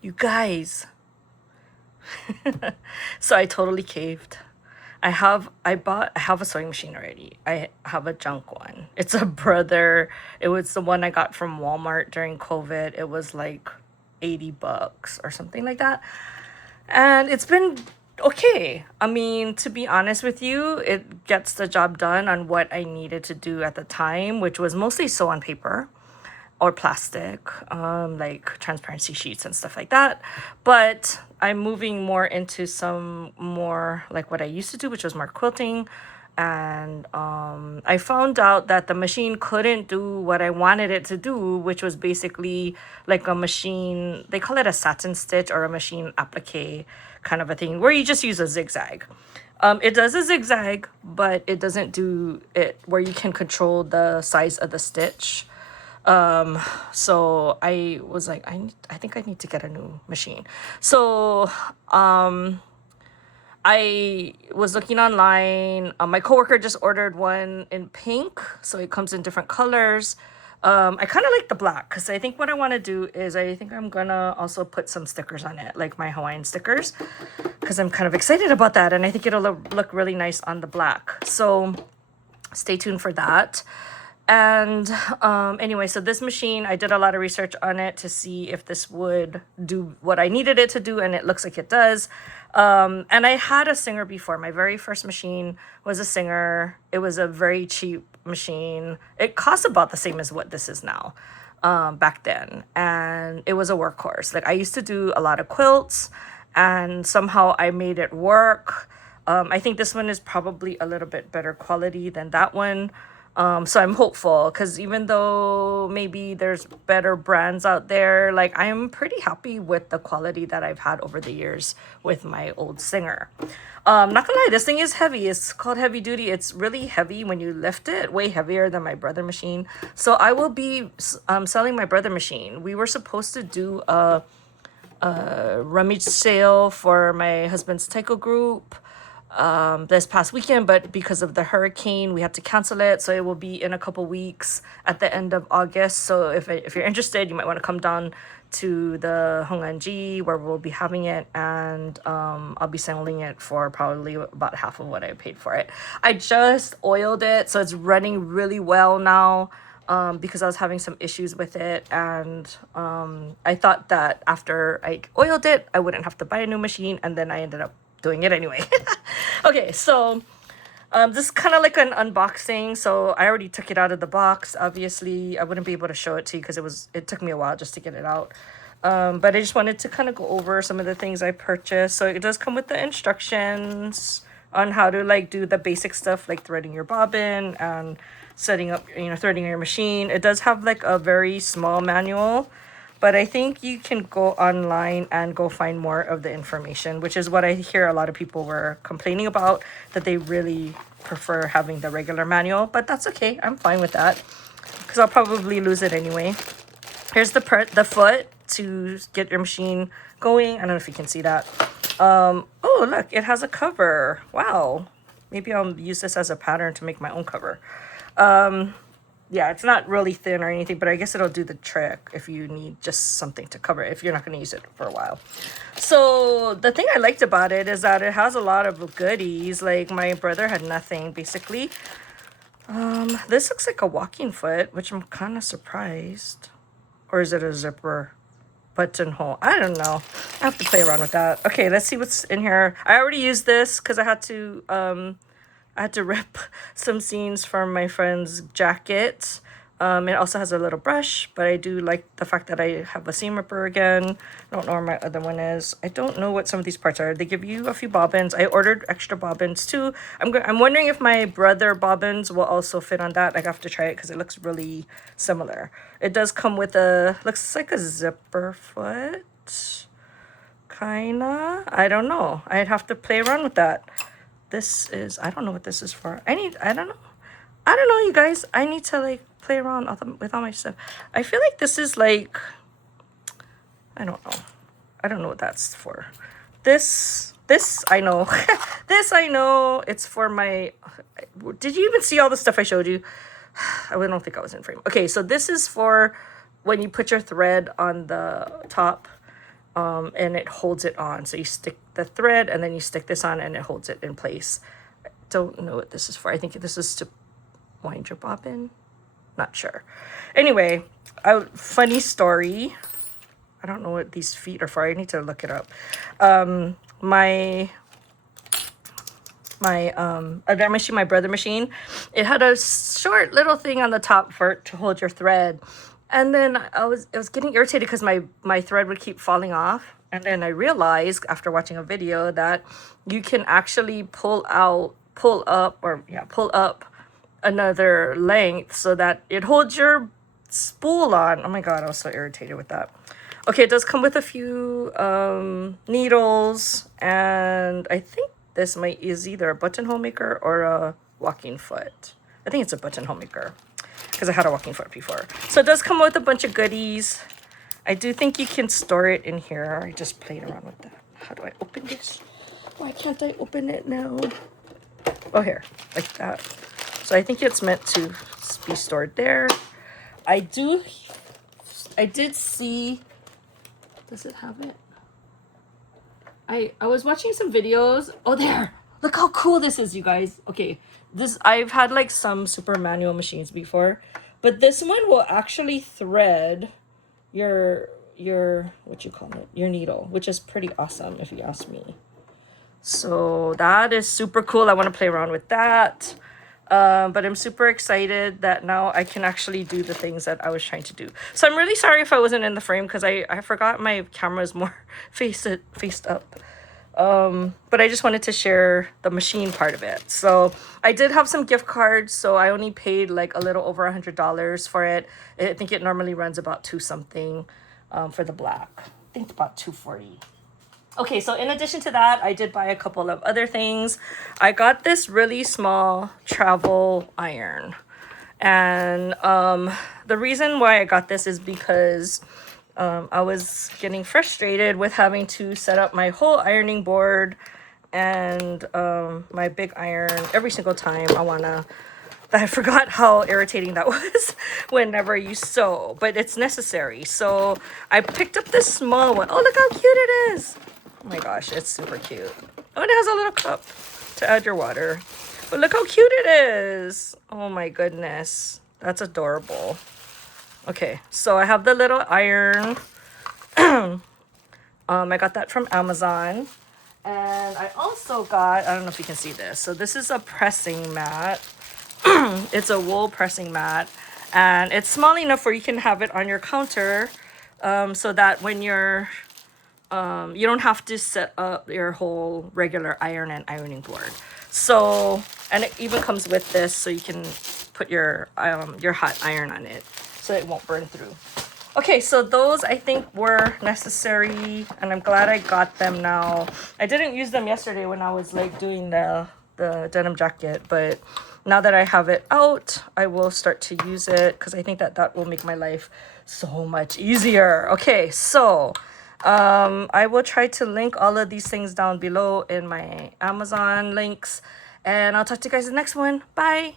You guys. So I totally caved. I have a sewing machine already. I have a junk one. It's a brother. It was the one I got from Walmart during COVID. It was like $80 or something like that. And it's been okay. I mean, to be honest with you, it gets the job done on what I needed to do at the time, which was mostly sew on paper or plastic, like transparency sheets and stuff like that. But I'm moving more into some more like what I used to do, which was more quilting. And I found out that the machine couldn't do what I wanted it to do, which was basically like a machine, they call it a satin stitch or a machine applique kind of a thing, where you just use a zigzag. It does a zigzag, but it doesn't do it where you can control the size of the stitch. So I was like, I think I need to get a new machine. So I was looking online. My coworker just ordered one in pink, so it comes in different colors. I kind of like the black because I think what I want to do is I think I'm gonna also put some stickers on it, like my Hawaiian stickers, because I'm kind of excited about that, and I think it'll look really nice on the black. So stay tuned for that. And anyway, so this machine, I did a lot of research on it to see if this would do what I needed it to do, and it looks like it does. And I had a Singer before. My very first machine was a Singer. It was a very cheap machine. It cost about the same as what this is now, back then. And it was a workhorse. Like I used to do a lot of quilts, and somehow I made it work. I think this one is probably a little bit better quality than that one. So I'm hopeful because even though maybe there's better brands out there, like I'm pretty happy with the quality that I've had over the years with my old Singer. Not gonna lie, this thing is heavy. It's called heavy duty. It's really heavy when you lift it, way heavier than my brother machine. So I will be selling my brother machine. We were supposed to do a rummage sale for my husband's taiko group this past weekend, but because of the hurricane, we had to cancel it. So it will be in a couple weeks at the end of August. So if you're interested, you might want to come down to the Honganji where we'll be having it, and I'll be selling it for probably about half of what I paid for it. I just oiled it, so it's running really well now. Because I was having some issues with it, and I thought that after I oiled it, I wouldn't have to buy a new machine, and then I ended up doing it anyway. Okay, so this is kind of like an unboxing. So I already took it out of the box. Obviously, I wouldn't be able to show it to you because it took me a while just to get it out. But I just wanted to kind of go over some of the things I purchased. So it does come with the instructions on how to like do the basic stuff like threading your bobbin and setting up, threading your machine. It does have like a very small manual, but I think you can go online and go find more of the information, which is what I hear a lot of people were complaining about, that they really prefer having the regular manual. But that's okay. I'm fine with that because I'll probably lose it anyway. Here's the foot to get your machine going. I don't know if you can see that. Oh, look, it has a cover. Wow. Maybe I'll use this as a pattern to make my own cover. Yeah, it's not really thin or anything, but I guess it'll do the trick if you need just something to cover it, if you're not going to use it for a while. So the thing I liked about it is that it has a lot of goodies. Like my brother had nothing, basically. This looks like a walking foot, which I'm kind of surprised. Or is it a zipper buttonhole? I don't know. I have to play around with that. Okay, let's see what's in here. I already used this because I had to rip some seams from my friend's jacket. It also has a little brush, but I do like the fact that I have a seam ripper again. I don't know where my other one is. I don't know what some of these parts are. They give you a few bobbins. I ordered extra bobbins too. I'm wondering if my brother bobbins will also fit on that. I have to try it because it looks really similar. It does come with looks like a zipper foot. Kinda. I don't know. I'd have to play around with that. This is, I don't know what this is for. I don't know, you guys. I need to like play around with all my stuff. I feel like this is like, I don't know. I don't know what that's for. This I know. This I know. It's for my, did you even see all the stuff I showed you? I don't think I was in frame. Okay, so this is for when you put your thread on the top. and it holds it on. So you stick the thread and then you stick this on and it holds it in place. I don't know what this is for. I think this is to wind your bobbin. Not sure. Anyway, funny story. I don't know what these feet are for. I need to look it up. My other machine, my brother machine, it had a short little thing on the top for to hold your thread. And then it was getting irritated because my thread would keep falling off. And then I realized after watching a video that you can actually pull up another length so that it holds your spool on. Oh my God, I was so irritated with that. Okay, it does come with a few needles, and I think this is either a buttonhole maker or a walking foot. I think it's a buttonhole maker because I had a walking foot before. So it does come with a bunch of goodies. I do think you can store it in here. I just played around with that. How do I open this? Why can't I open it now? Oh, here, like that. So I think it's meant to be stored there. I did see, does it have it? I was watching some videos. Oh, there. Look how cool this is, you guys. Okay, I've had like some super manual machines before, but this one will actually thread your what you call it, your needle, which is pretty awesome if you ask me. So that is super cool. I want to play around with that. But I'm super excited that now I can actually do the things that I was trying to do. So I'm really sorry if I wasn't in the frame because I forgot my camera is more faced up. But I just wanted to share the machine part of it. So I did have some gift cards, so I only paid like a little over $100 for it. I think it normally runs about $2 something for the black. I think it's about $240. Okay, so in addition to that, I did buy a couple of other things. I got this really small travel iron. And the reason why I got this is because I was getting frustrated with having to set up my whole ironing board and my big iron every single time I forgot how irritating that was whenever you sew, but it's necessary. So I picked up this small one. Oh, look how cute it is. Oh my gosh, it's super cute. Oh, it has a little cup to add your water. But look how cute it is. Oh my goodness. That's adorable. Okay, so I have the little iron. I got that from Amazon. And I also got, I don't know if you can see this. So this is a pressing mat. It's a wool pressing mat. And it's small enough where you can have it on your counter so that when you're you don't have to set up your whole regular iron and ironing board. So, and it even comes with this, so you can put your hot iron on it, so it won't burn through. Okay, so those I think were necessary, and I'm glad I got them now. I didn't use them yesterday when I was like doing the denim jacket, but now that I have it out, I will start to use it because I think that will make my life so much easier. Okay, so I will try to link all of these things down below in my Amazon links, and I'll talk to you guys in the next one. Bye.